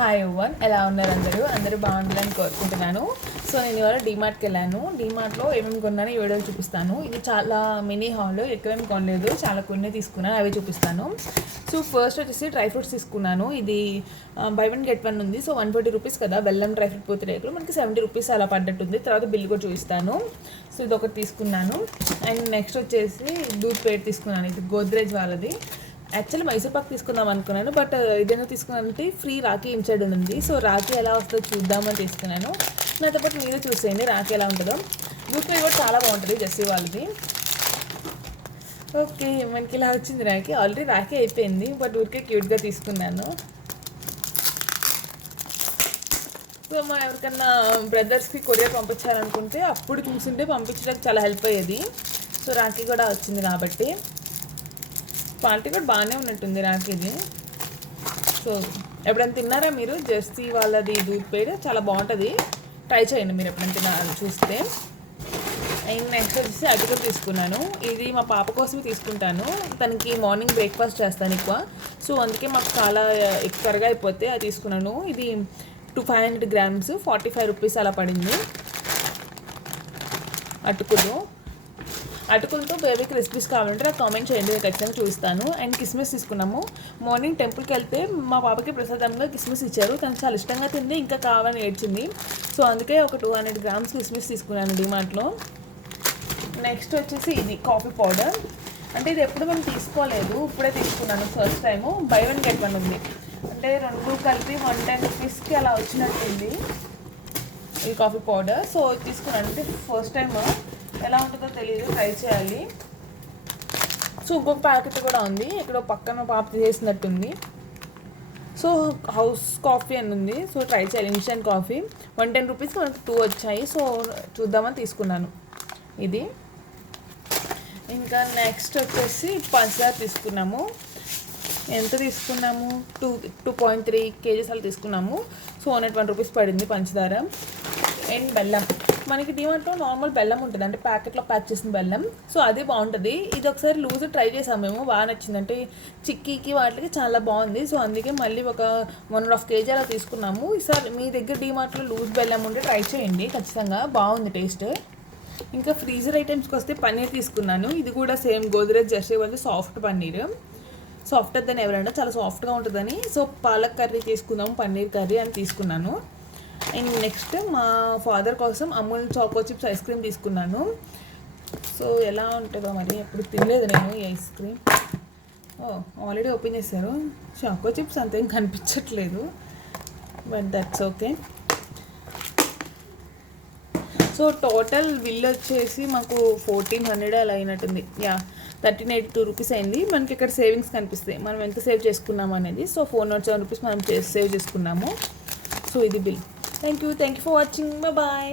Hi ఎవన్, ఎలా ఉన్నారు? అందరూ బాగుండాలని కోరుకుంటున్నాను. సో నేను ఇవాళ డీమార్ట్కి వెళ్ళాను. డీమార్ట్లో ఏమేమి కొన్నాను ఈ వీడియోలో చూపిస్తాను. ఇది చాలా మినీ హాల్, ఎక్కువేమి కొనలేదు, చాలా కొన్ని తీసుకున్నాను, అవి చూపిస్తాను. సో ఫస్ట్ వచ్చేసి డ్రై ఫ్రూట్స్ తీసుకున్నాను. ఇది బై వన్ గెట్ వన్ ఉంది. సో 140 రూపీస్ కదా, బెల్లం డ్రై ఫ్రూట్ పూర్తిరేకులు మనకి 70 రూపీస్ అలా పడ్డట్టుంది. తర్వాత బిల్ కూడా చూపిస్తాను. సో ఇది ఒకటి తీసుకున్నాను. అండ్ నెక్స్ట్ వచ్చేసి దూద్ పేడ తీసుకున్నాను. ఇది గోద్రేజ్ వాళ్ళది. యాక్చువల్లీ మైసూర్ పాక్ తీసుకుందాం అనుకున్నాను, బట్ ఇదేనా తీసుకున్నానంటే ఫ్రీ రాఖీ ఇన్సైడ్ ఉంది. సో రాఖీ ఎలా వస్తుందో చూద్దామని తీసుకున్నాను. నాతో పాటు మీరు చూసేయండి రాఖీ ఎలా ఉంటుందో. దూద్ పేడ కూడా చాలా బాగుంటుంది జెస్సీ వాళ్ళది. ఓకే, మనకి ఇలా వచ్చింది రాఖీ. ఆల్రెడీ రాఖీ అయిపోయింది, బట్ ఊరికే క్యూట్గా తీసుకున్నాను. సో మా ఎవరికన్నా బ్రదర్స్కి కొరియర్ పంపించాలనుకుంటే అప్పుడు చూసుంటే పంపించడానికి చాలా హెల్ప్ అయ్యేది. సో రాఖీ కూడా వచ్చింది కాబట్టి క్వాలిటీ కూడా బాగానే ఉన్నట్టుంది రాఖీది. సో ఎప్పుడైనా తిన్నారా మీరు? జెస్సీ వాళ్ళది దూద్ పేడ చాలా బాగుంటుంది, ట్రై చేయండి మీరు ఎప్పుడైనా తిన్నారని చూస్తే. అండ్ నెక్స్ట్ వచ్చేసి అటుకులు తీసుకున్నాను. ఇది మా పాప కోసమే తీసుకుంటాను, తనకి మార్నింగ్ బ్రేక్ఫాస్ట్ చేస్తాను ఎక్కువ. సో అందుకే మాకు చాలా త్వరగా అయిపోతే అది తీసుకున్నాను. ఇది 500 గ్రామ్స్ 45 రూపీస్ అలా పడింది. అటుకులతో బేబీకి రెసిపీస్ కావాలంటే నాకు కామెంట్ చేయండి, నేను ఖచ్చితంగా చూస్తాను. అండ్ కిస్మిస్ తీసుకున్నాము. మార్నింగ్ టెంపుల్కి వెళ్తే మా పాపకి ప్రసాదంగా కిస్మిస్ ఇచ్చారు, తనకు చాలా ఇష్టంగా తింది, ఇంకా కావాలని ఏడ్చింది. సో అందుకే ఒక 200 గ్రామ్స్ కిస్మిస్ తీసుకున్నాను డిమార్ట్లో. నెక్స్ట్ వచ్చేసి ఇది కాఫీ పౌడర్. అంటే ఇది ఎప్పుడు మేము తీసుకోలేదు, ఇప్పుడే తీసుకున్నాను first time. By one get one ఉంది, అంటే 2 కలిపి 110 రూపీస్కి అలా వచ్చినట్టుంది ఈ కాఫీ పౌడర్. సో తీసుకున్నాను, అంటే ఫస్ట్ టైం ఎలా ఉంటుందో తెలియదు, ట్రై చేయాలి. సో ఇంకొక ప్యాకెట్ కూడా ఉంది, ఇక్కడ పక్కన పాప చేసినట్టుంది. సో హౌస్ కాఫీ అని ఉంది, సో ట్రై చేయాలి. ఇన్స్టెంట్ కాఫీ 110 రూపీస్కి మనకు 2 వచ్చాయి. సో చూద్దామని తీసుకున్నాను ఇది. ఇంకా నెక్స్ట్ వచ్చేసి పంచదార తీసుకున్నాము. ఎంత తీసుకున్నాము? 2.3 kgs అలా తీసుకున్నాము. సో 101 రూపీస్ పడింది పంచదార. అండ్ బెల్లం, మనకి డిమార్ట్లో నార్మల్ బెల్లం ఉంటుంది, అంటే ప్యాకెట్లో ప్యాక్ చేసిన బెల్లం. సో అది బాగుంటుంది. ఇది ఒకసారి లూజ్ ట్రై చేసాము మేము, బాగా నచ్చింది, అంటే చిక్కీకి వాటికి చాలా బాగుంది. సో అందుకే మళ్ళీ ఒక 1.5 kg అలా తీసుకున్నాము. ఈసారి మీ దగ్గర డిమార్ట్లో లూజ్ బెల్లం ఉంటే ట్రై చేయండి, ఖచ్చితంగా బాగుంది టేస్ట్. ఇంకా ఫ్రీజర్ ఐటమ్స్కి వస్తే పన్నీర్ తీసుకున్నాను. ఇది కూడా సేమ్ గోద్రేజ్ జెర్సీ వాళ్ళది సాఫ్ట్ పన్నీర్. సాఫ్ట్ వద్దని ఎవరైనా, చాలా సాఫ్ట్గా ఉంటుందని. సో పాలక్ కర్రీ తీసుకుందాము, పన్నీర్ కర్రీ అని తీసుకున్నాను. అండ్ నెక్స్ట్ మా ఫాదర్ కోసం Amul choco chips ice cream తీసుకున్నాను. సో ఎలా ఉంటుందో మరి, ఎప్పుడు తినలేదు నేను ఈ ఐస్ క్రీమ్. ఆల్రెడీ ఓపెన్ చేశారు. చాకో చిప్స్ అంతేం కనిపించట్లేదు, but that's okay. So total bill వచ్చేసి మాకు 1400 అలా అయినట్టుంది. 1382 రూపీస్ అయింది. మనకి ఇక్కడ సేవింగ్స్ కనిపిస్తాయి, మనం ఎంత సేవ్ చేసుకున్నాము అనేది. సో 407 రూపీస్ మనం సేవ్ చేసుకున్నాము. సో ఇది bill. Thank you for watching. Bye.